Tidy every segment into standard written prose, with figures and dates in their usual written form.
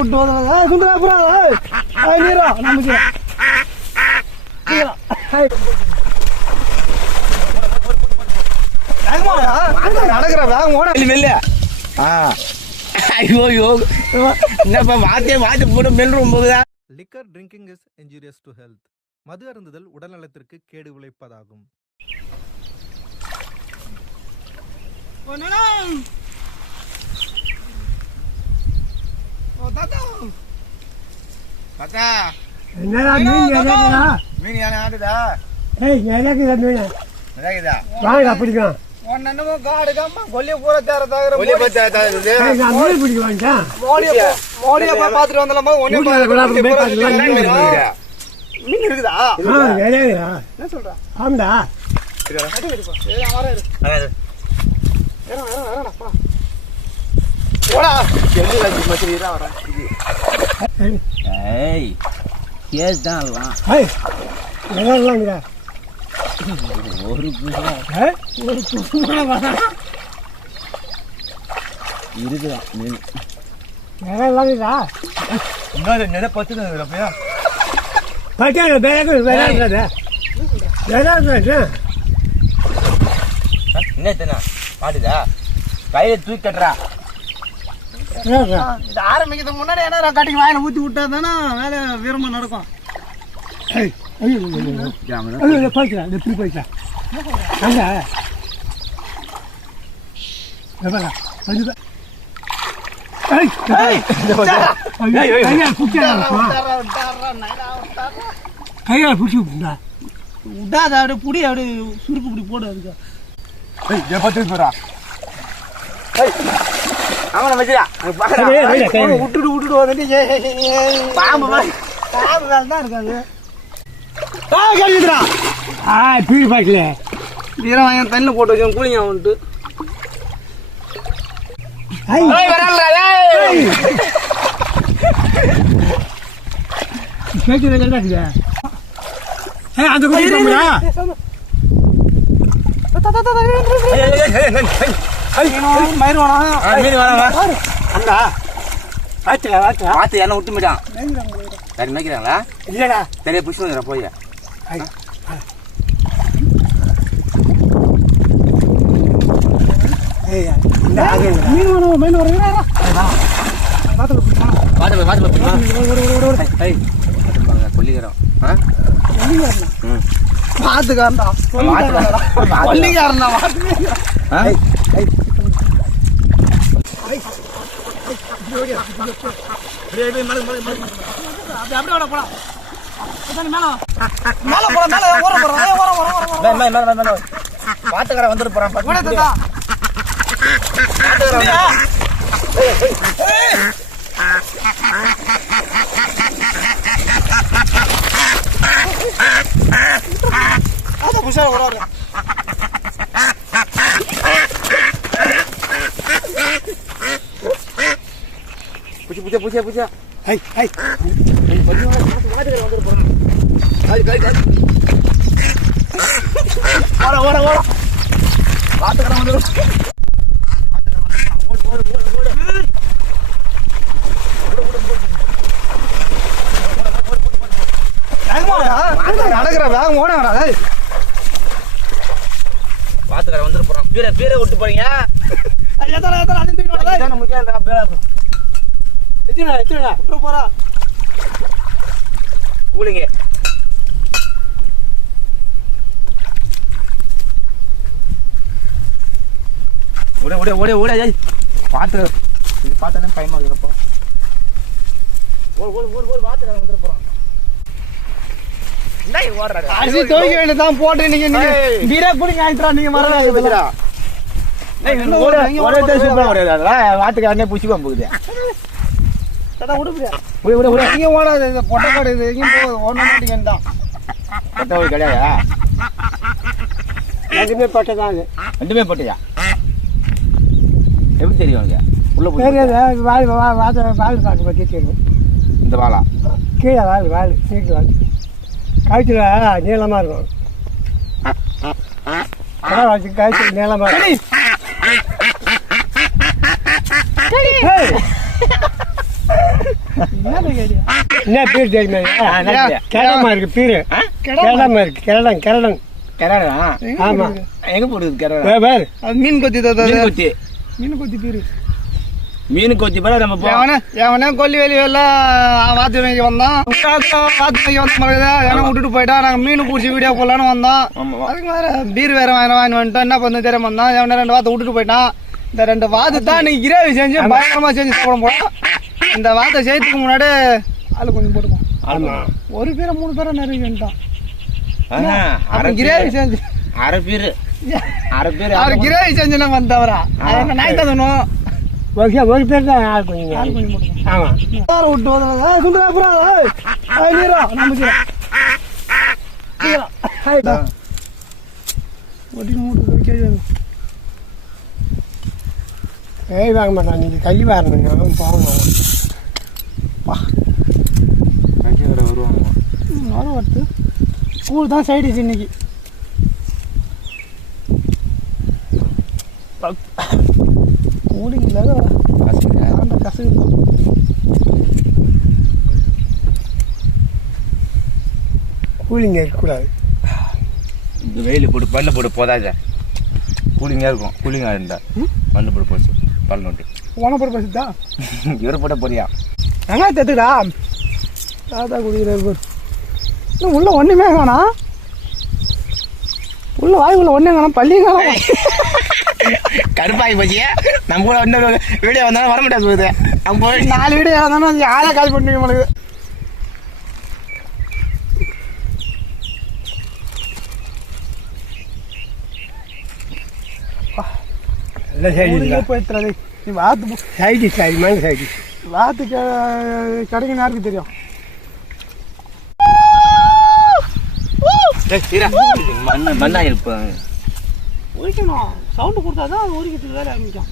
விட்டு சுந்தரா புறா நீரா நமக்கு நடக்கிற வேகம் ஓட மெல்ல ஐயோ என்னப்பா வாத்தி போட்டு மெல்லும் போகுதா. Liquor drinking is injurious to health. மது அருந்துதல் உடல்நலத்திற்கு கேடு விளைப்பதாகும். என்னடா மீன் ஆடுதா? ஏய் நிறைய மீன் நிறையதா வாங்க பிடிக்கும். ஒன்னமோ காடு காமா கொல்லி பூரா தேர தாகற கொல்லி பச்சா தாகுது. நான் மீன் பிடிக்க வந்தேன். மோடியா பாத்துட்டு வந்தலமா ஒண்ணே மீன் இருக்குதா? நிறையடா. என்ன சொல்ற? ஆம்டா. ஏய் அவரே இரு. ஏறடா பா. ஓடா. ஜெல்லி வந்து மச்சிரா வர. ஏய். கேஸ் தான் எல்லாம். ஏய். என்னங்கடா? ஒரு புஷா. ஒரு புஷா வா. இருக்குடா மீன். என்னங்கடா? இன்னொரு நெட பத்துதுடா பையா. பட்டால பேரக்கு வேறாங்கடா. வேறாங்கடா. என்னத்தனா? பாடுதா? கையில தூக்கி கட்டறா. இது ஆரம்பிக்கிறதுக்கு முன்னாடி என்ன கட்டிங் வாயில ஊத்தி விட்டா தானே வேலை வீரமா நடக்கும். ஏய் ஐயோ போய்க்கலாம் எப்படி போய்க்கலாம் அங்க எப்படா வந்து கையால பிடிச்சி விட்டுண்டா விடாத அப்படியே புடி அப்படியே சுருக்கு புடி போடு அதுக்கு. பத்து போறா அவனை வச்சுடா விட்டுட்டு வந்துட்டு பாம்பு பாம்பு வேலை தான் இருக்காது. பீடி பாக்கல வீரம் வாங்கி தண்ணியில் போட்டு வச்சோம் கூலிங்க வந்துட்டு என்ன விட்டு போயிட்டான். சரி மேய்க்கிறாங்களா? இல்லடா சரியா புஷ் வந்துடுறா போய். கொல்லிக்கிறோம் பாத்துக்காரன்டா கொல்லிக்காரன்டா. பாத்துக்கார வந்துட்டு போறான். பூச்சா பூச்சா ஹை ஹை வந்துட்டு போறான். ஓட ஓட ஓட பாத்துக்கற வந்து ஓடு ஓடு ஓடு ஓடு நடக்கிற வேகம் ஓடங்கடா. பாத்துக்கற வந்துட்டு போறான். பேரை விட்டு போறீங்க. போறா கூலிங்க ஓட ஓட ஓட ஓட பாத்து இது பார்த்தானே பயமா இருக்கிறப்போ ஓடு ஓடு ஓடு ஓடு பாத்துக்கற வந்துட்டு போறான். டேய் ஓடுறா அரிசி தோய்க்க வேண்டியதான் போட்டு நீங்க வீரா புடிங்க ஆயிட்டா நீங்க மறந்து வெச்சுடா. டேய் இன்னும் ஓட ஓட சூப்பரா ஓடுறடா. வாத்துக்காரனே புடிச்சு போகுது. தடா ஓடுறியா? ஓடு ஓடு ஓடு நீங்க ஓடாத. இந்த பொட்டக்காடு இது எங்க போ ஓட மாட்டீங்கடா. பொட்டவை கடையா? ரெண்டுமே பொட்டதான். ரெண்டுமே பொட்டையா? எப்படி தெரியும் உனக்கு? உள்ள போய் வால் வால் பாக்க பத்தி தெரியும். இந்த வாளா? கீழே வால் சீக்கிரம் வால் காய்ச்சல நீளமா இருக்கும். வச்சு காய்ச்சல் நீளமா இருக்கும். என்ன பீர் தெரியுமா? கேடமா இருக்கு பீரு. கேடமா இருக்கு. கிரடம். ஆமா. எங்க போடுது கிரடம்? வேறு மீன் கொத்தி பீரு. மீன் கொத்தி பேர நம்ம எவனே கொல்லி வெளி எல்லாம் வாத்து வாங்கி வந்தான். வாத்து வாங்கி வந்த பிறகு எவனை விட்டுட்டு போயிட்டான். நாங்கள் மீன் பிடிச்சி வீடியோ போடலான்னு வந்தோம். அதுக்கு வேற பீர் வேற வாங்கி வந்துட்டோம். என்ன பண்ண தெரியாம வந்தான். எவனே 2 வாத்து விட்டுட்டு போயிட்டான். இந்த 2 வாத்து தான் இன்னைக்கு கிரேவி செஞ்சு பயங்கரமா செஞ்சு சாப்பிட போறோம். இந்த வாத்தை செய்யறதுக்கு முன்னாடி ஆளு கொஞ்சம் போட்டுப்போம். ஆமா. 1 பேரை 3 பேரை நிறைய வேண்டாம். கிரேவி செஞ்சு அரை பேர் அவர் கிரேவி செஞ்சுனா வந்தவரா நாய் தான் தரணும். ஒரு பேர் தான் ஆள் கொஞ்சம். ஆமா. விட்டு வந்து அப்புறம் வாங்க மாட்டான். நீங்க கல்வி வரணும் போகணும். வருவாங்க ஸ்கூல் தான் சைடிஸ் இன்னைக்கு. கூலிங் இல்லாத கசகு கூலிங் இருக்கக்கூடாது. இந்த வெயில் போட்டு பல்ல போட்டு போதாத கூலிங்காக இருக்கும். கூலிங்காக இருந்தா பல்ல போட்டு போச்சு பல் நோட்டு உன போட்டு பேசுதா இவரை போட்ட போறியா? வெங்காயம் தத்துடா தாத்தா குடிக்கிறாரு. இன்னும் உள்ள ஒன்றுமே காணோம். உள்ள வாய்க்குள்ள ஒன்றே காணோம். பள்ளியும் காணோம். கருப்பாகி போச்சு. நம்ம கூட இன்னொரு வீடியோ வந்தாலும் வர முடியாது போகுது. நம்ம 4 வீடியோ இருந்தாலும் யாரா கால் பண்ணுவீங்க உங்களுக்கு? நல்ல சைடு போயிட்டுறது நீ வாத்து சைடு வாத்து கிடைக்கும் யாருக்கு தெரியும்? மண்ணா இருப்பேன். உரிக்கணும். சவுண்டு கொடுத்தாதான் அது உரிக்கிறதுக்கு வேலை ஆரம்பிக்கும்.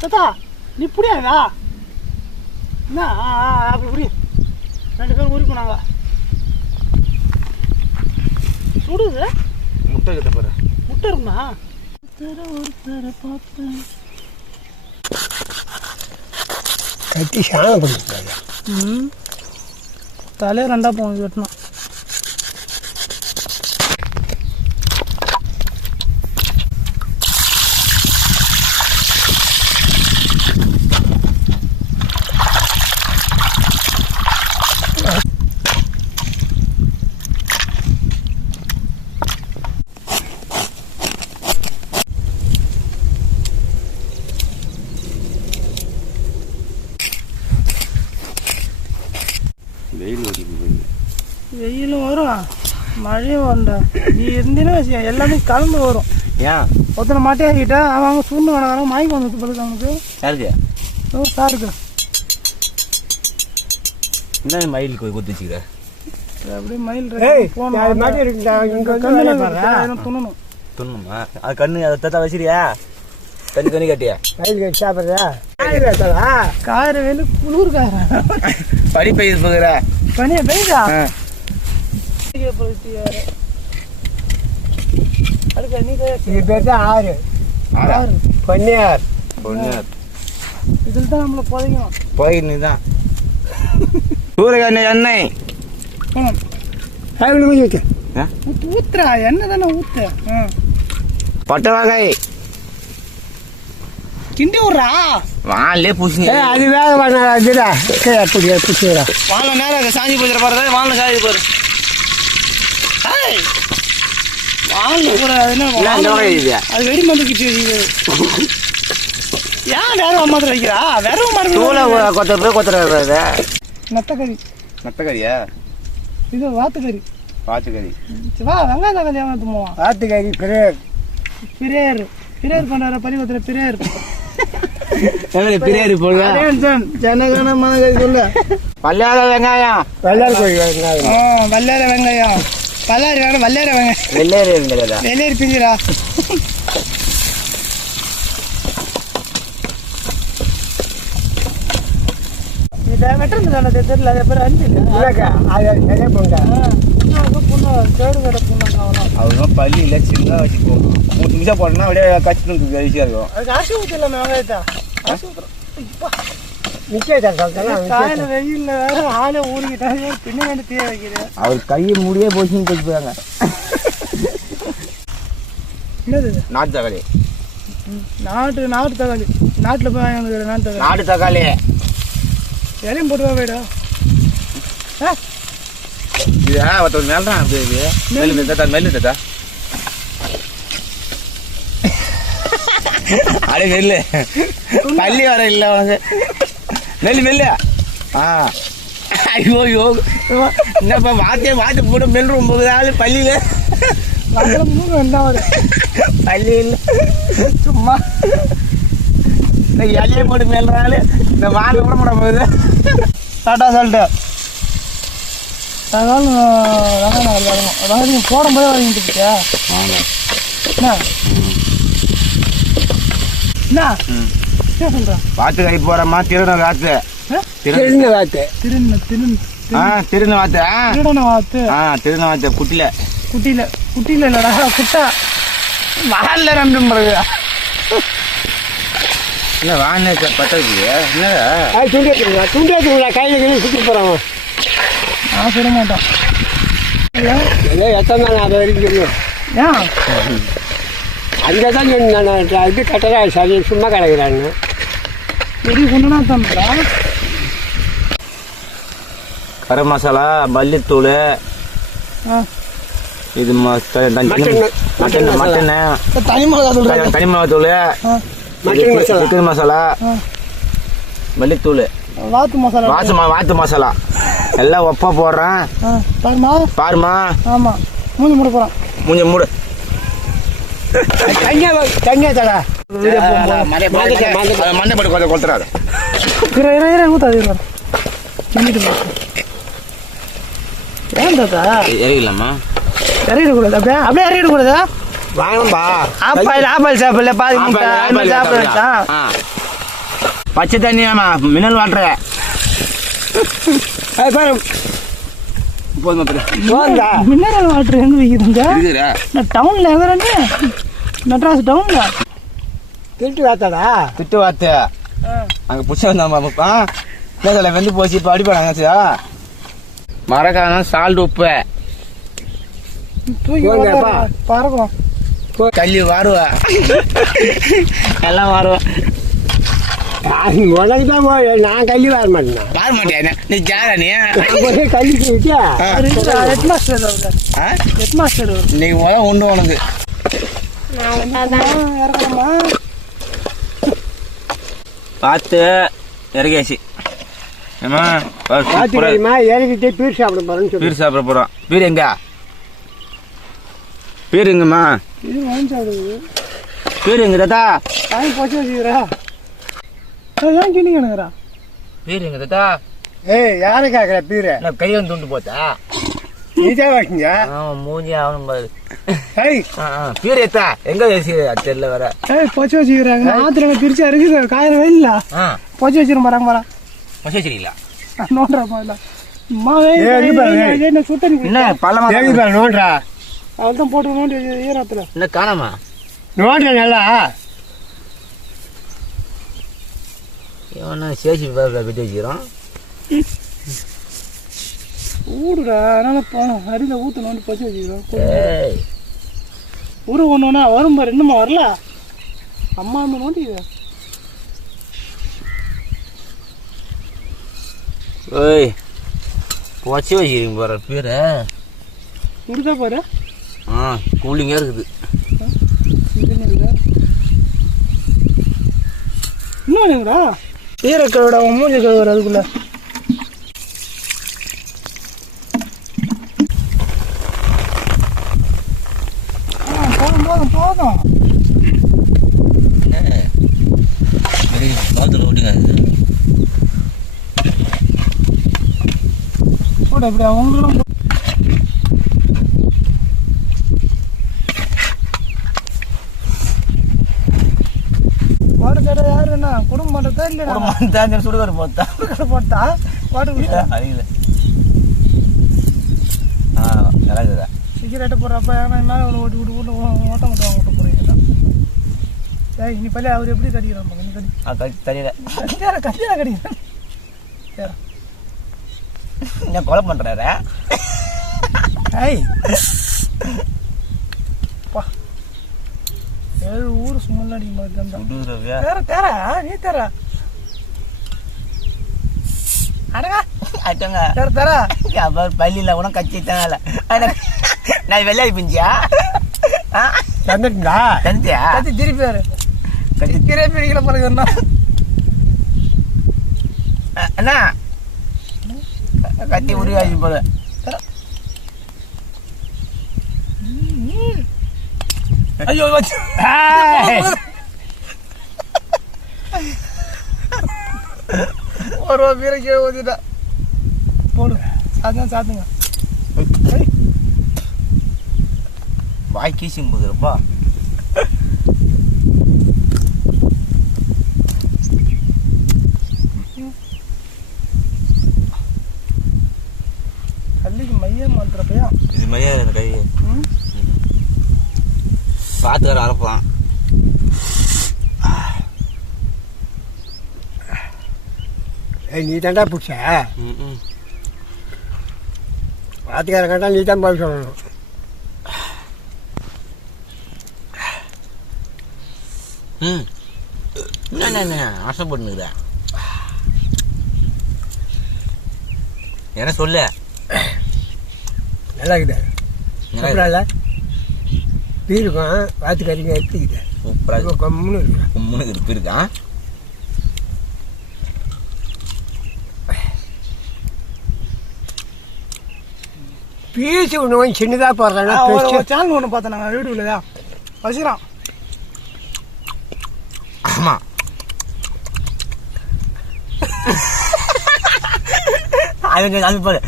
தாத்தா நீ புரியாதா? என்ன அப்படி புரிய 2 பேரும் உரிக்கும். நாங்கள் சுடுது முட்டை கிட்ட போற முட்டை இருக்குமா? ஒருத்தரை பார்த்தேன் கட்டி சாணம் பண்ணிட்டாங்க. தலையை 2ஆ போகும் வெட்டணும். வெயிலும் வரும் மழையும் வரும். நீ இருந்தீங்கன்னா வச்சுக்க எல்லாமே கலந்து வரும். ஏன் ஒருத்தனை மாட்டியாக்கிட்டா அவங்க சூழ்ந்து வேணாங்க மாய்க்கு வந்துட்டு பழுது அவனுக்கு யாருக்கு சாருக்கு என்ன மயிலுக்கு போய் குத்தி வச்சுக்கிற? அப்படியே மயில் துண்ணணும். துண்ணுமா? அது கண்ணு அதை தத்தா வச்சிருக்கியா? கண்ணு கட்டியா மயில் கட்டி சாப்பிட்றியா? காயிற வேலு குளிர் காயிற பனி பெய்யுது போகிற பனியா பெய்யுதா? இது பேர் தான் ஆறு பொன்னியார். இதில் தான் நம்மளை புதைக்கணும். போய் தான் சூரியகாந்தி எண்ணெய் ஊத்துறா எண்ணெய் தானே ஊத்து. பட்டை வகை கிண்டி விட்றா வானிலே பூசி. அது வேக பிடிச்சிடா. வானில நேரம் சாஞ்சி போச்சுற பாரு. வானில சாஞ்சி பாரு. அது வெடி மந்துக்கிட்டு ஏன் வேற மாத்திரம் வைக்கிறா? வேற கொத்துறது நத்தக்கறி. நத்தக்கறியா? இது வாத்துக்கறி. வாத்துக்கறி வா வெங்காய தக்காளி ஏமாத்துமா? வாத்துக்கறி பிரேயர் பண்ணார பரிவத்துல பிரேயர் பிரியாணி போடுங்க. ஜனகன மனகரி சொல்ல பல்லார வெங்காயம் வல்லார வெங்காயம் பல்லாரி வேணும். வல்லார வெங்காயம் வெள்ளையரி பிஞ்சிரா. இதை வெட்டுறது தெரியல. அதே பேர் 5 இல்லை. சரியா போங்க. புண்ணு கேடு கடை புண்ணு அதுதான் பள்ளி இல்லை சின்ன வச்சுப்போம் 3 நிமிஷம் போட்டோம்னா அப்படியே கச்சிட்டு ஈஸியாக இருக்கும். அதுக்கு அரிசி ஊற்றிடலாமே வெங்காயத்தை அரிசி ஊற்றுறோம் காலையில் வெயிலில் வேற ஆளை ஊறிக்கிட்டாங்க பின்னாடி தீய வைக்கிறேன். அவர் கையை முடியே போச்சுன்னு போச்சு போயாங்க. என்னது நாட்டு தக்காளி நாட்டு தக்காளி நாட்டில் போய் வாங்கிக்கிற நாட்டு தக்காளி இலையும் போட்டு போயிடா. இது ஒருத்தர் மேலே தான் அப்படியே மெல்லு தத்தா மெல்லு தத்தா அடே மெல்லு பள்ளி வர இல்லை உனக்கு மெல்லு மெல்லு. ஐயோ ஐயோ என்னப்பா வாத்து போட்டு மெல்லு 9 நாள் பள்ளியில் பள்ளியில் சும்மா இந்த இலையை போட்டு மேல்றாள் இந்த வாழை கூட போட போகுது. டாட்டா சொல்லிட்டு அதனால நீங்கள் போடும்போதே வாங்கிட்டு இருக்கியா என்ன சொல்கிறேன். வாத்து கை போகிறம்மா திருந வாத்து திருந்த வாத்து திருந வாத்து திருடன வாத்து திருந வாத்து குட்டியில் இல்லைடா குட்டா வாலில் ரெண்டும் பிறகு இல்லை வாங்க பத்தது என்னடா துண்டு எடுத்துங்களா கையில் கையில் சுற்றி போகிறாங்க. நான் சொல்ல மாட்டேன் ஏதோ எத்தனை நாள் அதை வரைக்கும் சொல்லுவேன். ஏன் அங்கே தான் நான் இது கட்டடா சரி சும்மா கிடக்குறான்னு பெரிய கொண்டுனா தந்துடா. கரம் மசாலா மல்லித்தூள் இது மட்டனு தனி மிளகா சொல்கிறேன் தனி மிளகாத்தூள் சிக்கன் மசாலா மல்லித்தூள் வாத்து மசாலா எல்லாம் ஒப்பா போடுறேன். பாருமா ஆமாம் மூஞ்சி மூட போகிறான் மூஞ்சி மூடு தண்ணியா தடா மண்டை போட்டு கொஞ்சம் கொடுத்துறாரு ஊத்தாது ஏன் தாத்தா இறங்கலாமா இறங்கிடக்கூடாது அப்படியே இறங்கிடக்கூடாதா வாங்கம்பா ஆப்பிள் சாப்பிடல பாதி சாப்பிட பச்சை தண்ணியாமா மினரல் வாட்டர் போதுமா மினரல் வாட்டர் எங்க விற்கிதுங்க நான் டவுன்ல எங்க மெட்ராஸ் டவுன்ல திருட்டு வாத்தாடா திட்டு வாத்து அங்கே பிடிச்ச வந்தாப்பா இல்லை வெந்து போச்சு இப்போ அடிப்பாடாங்க மரக்கான சால்ட் உப்பு தூக்கி பறக்கும் கல்லி வாருவா எல்லாம் வாருவா உனக்கு தான் நான் கல்வி வர மாட்டேன் வார மாட்டியா நீ ஜாரா நீ கல்வி விட்டியா ஹெட் மாஸ்டர் இன்னைக்கு முதல் உண்டு உனக்கு இறக்கணுமா பார்த்து இறங்கியாச்சு ஏமா இறங்கிட்டே பீர் சாப்பிட போறேன்னு பீர் சாப்பிட போகிறோம். பீர் எங்க பீர் எங்கம்மா இது வாங்கி சாப்பிடுது பீர் எங்க தாத்தா வாங்கி போச்சு வச்சுக்கிறா அதான் கிணி கிணக்குறா பீர் எங்க தாத்தா ஏய் யாரை கேட்குற பீரை என்ன கை வந்து துண்டு போத்தா நீதே வாங்கிங்க மூஞ்சி ஆகணும் பாரு. ஏய் பீர் எத்தா எங்க தெரியல வர பொச்சு வச்சுக்கிறாங்க ஆத்துல பிரிச்சு இருக்குது காயிற வெயில்ல பொச்சு வச்சிரும் பாருங்க பாரா பசி வச்சிருக்கீங்களா நோன்றா பாருல சுத்தனி என்ன பழமா நோன்றா அவள்தான் போட்டு நோண்டி ஈரத்துல என்ன காணாமா நோன்றா நல்லா இவனா சேசி வெட்டி வச்சுக்கிறோம் ஊடுடா அதனால அடியில் ஊற்று நோண்டி பொச்சு வச்சுக்கிறோம் ஊரு ஒன்றுனா வரும் பாரு இன்னுமா வரல அம்மா அம்மா நோண்டி ஓய் பொச்சு வச்சுக்கிறீங்க பாரு பேரை இருக்கா பாரு கூலிங்காக இருக்குது இன்னும் இல்லைங்கடா ஈரக்கழுவிட அவன் மூஞ்சி கழுவுற அதுக்குள்ள போதும் போதும் போதும் கூட இப்படி அவங்களும் மாடு கடை யாரு என்ன குடும்பம் பண்ணுறதா இல்லை சுடுகாடு போத்தா போட்டா மாடு அறியல நல்லா இருக்குதா சிகரெட்டை போடுறப்ப என்ன ஓட்டி விட்டு விட்டு ஓட்டம் மட்டும் ஓட்ட போகிறீங்க. ஏய் நீ பள்ளி அவர் எப்படி கடிக்கிறான் நீ கடி தெரியல கத்தியார கடிக்கிறேன். சரி என்ன கொலை பண்ணுறாரு? ஏய் பா 7 ஊர் சும்மா அடிக்க மாதிரி தேர தேர நீ தேர அடங்க அட்டங்க தேர தேர அப்புறம் பள்ளியில் கூட கச்சிட்டாங்கல்ல நான் வெள்ளாடி பிஞ்சியா தந்துட்டா தந்தியா கத்தி திருப்பி வேறு கத்தி திருப்பி பிடிக்கல பிறகு அண்ணா கத்தி உருவாச்சு போல. ஐயோ ஒரு பேரை கீழே ஊற்றிட்டா போடு சாத்துங்க சாத்துங்க. வாய் கீசிங் போகுதுப்பா. கல்லிக்கு மையம் மாத்துறப்பையா இது மையா இந்த கை பார்த்து வர அரைப்பான். நீ தாண்டா பிடிச்ச வாத்துக்கார கேட்டால் நீ தான் பதில் சொல்லணும். என்ன ஆசைப்படுனுக்குதா என்ன சொல்ல நல்லா இருக்குது சூப்பரா இல்லை பீருக்கும் வாத்துக்கறிங்க எடுத்துக்கிட்டேன் சூப்பராக கம்முன்னு இருக்கு. கும்முன்னு இருப்பு இருக்கான். பீஸ் ஒன்று கொஞ்சம் சின்னதாக போடுறாங்க. சேனல் ஒன்று பார்த்தேன் நாங்கள் யூடியூப்லையா வச்சுக்கிறான். ஆமா அது போல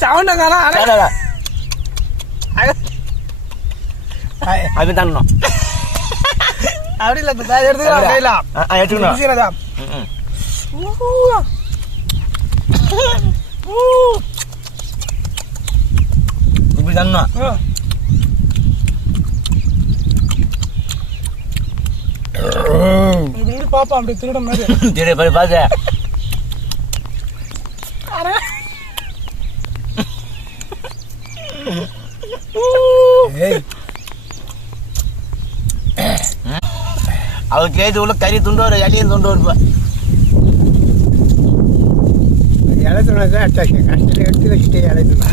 சவுண்டக்காரா அது தரணும். அப்படி இல்லை எடுத்துக்கலாம் கையிலாம் எடுத்துக்கணும். இப்படி தரணும். இப்படி பாப்பா அப்படி திருட மாதிரி சரி போய் பாத்து அவர் கேது உள்ள கறி துண்டு ஒரு இலையும் துண்டு இருப்பேன். இலைத்துணை தான் எடுத்தாச்சு. கஷ்டத்தில் எடுத்து வச்சுட்டு இலைத்துணை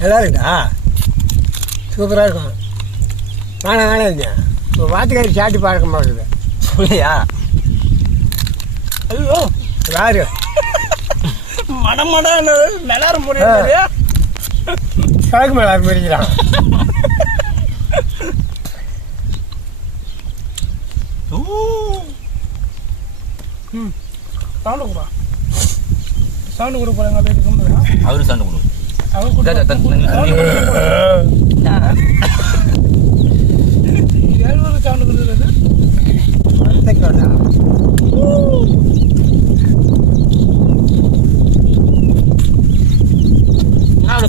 நல்லா இருக்குதா? சூப்பராக இருக்கும். வேணாம் இல்லையா இப்போ வாத்துக்காரி சாட்டி பார்க்க மாட்டேங்குது. சொல்லியா? ஐயோ யாரு மடம் மெலார முடியாது சரக்கு மேலே பிரிக்கிறான். சவுண்டு கொடுப்பா சவுண்டு கொடுப்பா எங்கள் பேட்டி கும்பிடுறா அவரு சண்டை கொடு. அவர் ஏழ்வருக்கு சவுண்டு கொடுக்குறது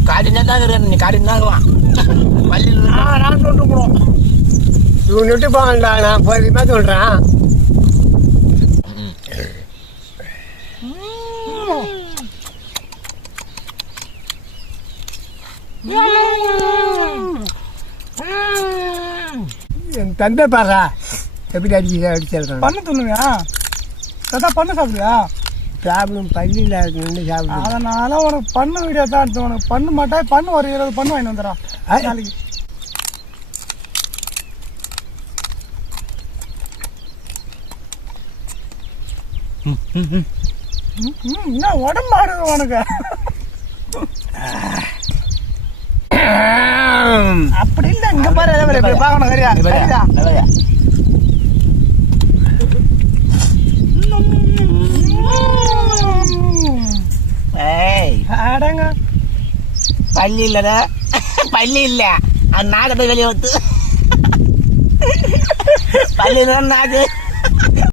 காட்டினா தான் நீ காட்டினா பள்ளியில் நான் சொல்லிட்டு போடுவோம். இவங்க விட்டு போங்கடா. நான் பொறுமையாக சொல்கிறேன். என் தந்தை பாடுறா எப்படி அடிச்சு பண்ணு துண்ணுவியா அதான் பண்ணு சாப்பிடுவியா? சாப்பிடும் பள்ளியில் நின்று சாப்பிடும். அதனால உனக்கு பண்ணு வீடியோ தான் எடுத்து உனக்கு பண்ணு மாட்டேன். பண்ணு ஒரு 20 பண்ணு வாங்கி வந்துடுறான் நாளைக்கு. என்ன உடம்பு ஆடுது உனக்கு? அப்படி இல்லை இங்க பாரு பார்க்கணும் சரியா சரியா அடங்க பள்ளி இல்ல பள்ளி இல்ல அது நாகத்தை வெளியே வந்து பள்ளி நாக்கு